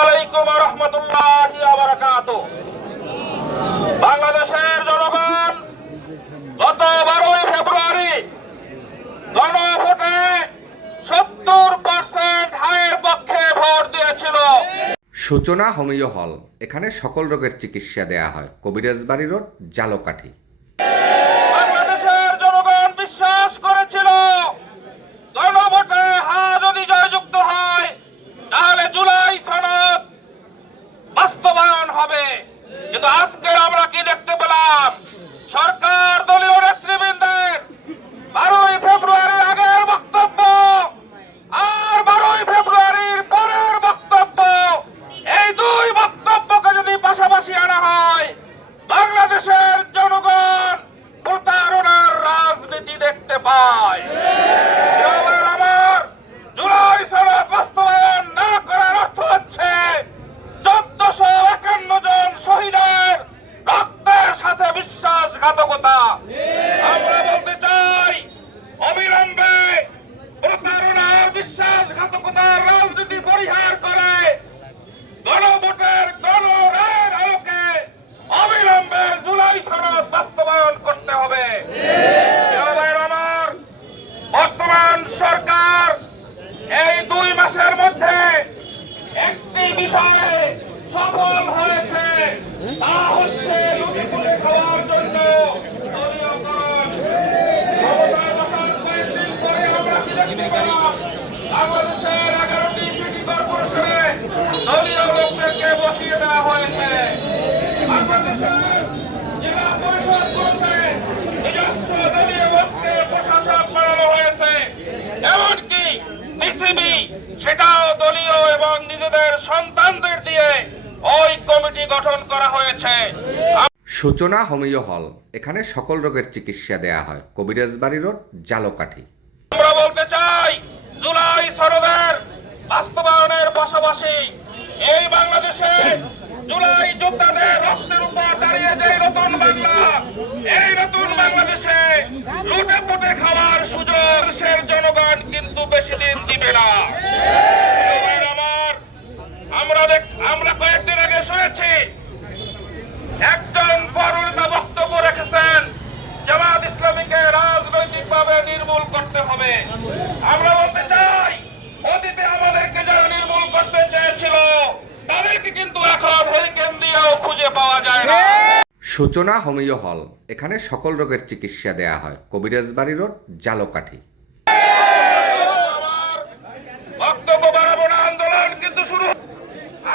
আলাইকুম রহমতুল্লাহি ওয়া বারাকাতুহু। বাংলাদেশের জনগণ গত 12 ফেব্রুয়ারি গণভোটে 70% হারের পক্ষে ভোট দিয়েছিল। সূচনা হোমিও হল, এখানে সকল রোগের চিকিৎসা দেয়া হয়। কবিরাজবাড়ি রোড, জালকাঠি। বাংলাদেশের জনগণ বিশ্বাস করেছিল গণভোটে যদি জয়যুক্ত হয় তাহলে জুলাই সনদ বাস্তবায়ন হবে। কিন্তু আজকে আমরা কি দেখতে পেলাম? সরকার দলীয় নেতৃবৃন্দের 12 ফেব্রুয়ারির আগের বক্তব্য আর 12 ফেব্রুয়ারির পরের বক্তব্য, এই দুই বক্তব্যকে যদি পাশাপাশি আনা হয়, বাংলাদেশের জনগণ প্রতারণার রাজনীতি দেখতে পায়। আমার জুলাই সনদ বাস্তবায়ন না করার অর্থ হচ্ছে 1451 জন শহীদের রক্তের সাথে বিশ্বাসঘাতকতা। আমরা বলতে চাই, অবিলম্বে প্রতারণার বিশ্বাসঘাতকতার রাজনীতি পরিহার করে গণভোটের গণরায়ের আলোকে অবিলম্বে জুলাই সনদ বাস্তবায়ন করতে হবে। আমার বর্তমান সরকার এই 2 মাসের মধ্যে একটি বিষয়ে সফল হয়েছে, তা হচ্ছে লুটে পুটে খাওয়ার জন্য দলীয়করণ। ক্ষমতায় বসার কয়েকদিন পরে আমরা কি দেখতে পেলাম? বাংলাদেশের 11টি সিটি কর্পোরেশনে দলীয় লোকদেরকে বসিয়ে দেওয়া হয়েছে। জেলা পরিষদগুলোতে নিজস্ব দলীয় লোককে প্রশাসক বানানো হয়েছে। এমনকি বিসিবি সেটাও দলীয় এবং নিজেদের সন্তানদের দিয়ে ওই কমিটি গঠন করা হয়েছে। সূচনা হোমিও হল, এখানে সকল রোগের চিকিৎসা দেয়া হয়। কবিরাজবাড়ি রোড, জালকাঠি। আমরা বলতে চাই, জুলাই সনদের বাস্তবায়নের পাশাপাশি এই বাংলাদেশে জুলাই যোদ্ধাদের রক্তের উপর দাঁড়িয়ে যে নতুন বাংলা, এই নতুন বাংলাদেশে লুটে পুটে খাওয়ার সুযোগ দেশের জনগণ কিন্তু বেশি দিন দিবে না। আমরা কয়েকদিন আগে শুনেছি একজন পরনেতা বক্তব্য রেখেছেন, জামাত ইসলামীকে রাজনৈতিকভাবে নির্মূল করতে হবে। আমরা বলতে চাই, অতীতে আমাদেরকে যারা নির্মূল করতে চেয়েছিল তাদেরকে কিন্তু এখন হরিকেন দিয়েও খুঁজে পাওয়া যায় না। সূচনা হোমিও হল, এখানে সকল রোগের চিকিৎসা দেয়া হয়। কবিরাজবাড়ি রোড, জালকাঠি। বক্তব্য বাড়াবো না, আন্দোলন কিন্তু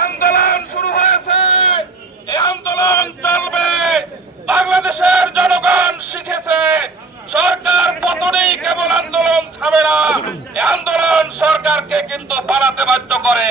আন্দোলন শুরু হয়েছে। এই আন্দোলন চলবে। বাংলাদেশের জনগণ শিখেছে সরকার পতনেই কেবল আন্দোলন থামে না, এই আন্দোলন সরকারকে কিন্তু পালাতে বাধ্য করে।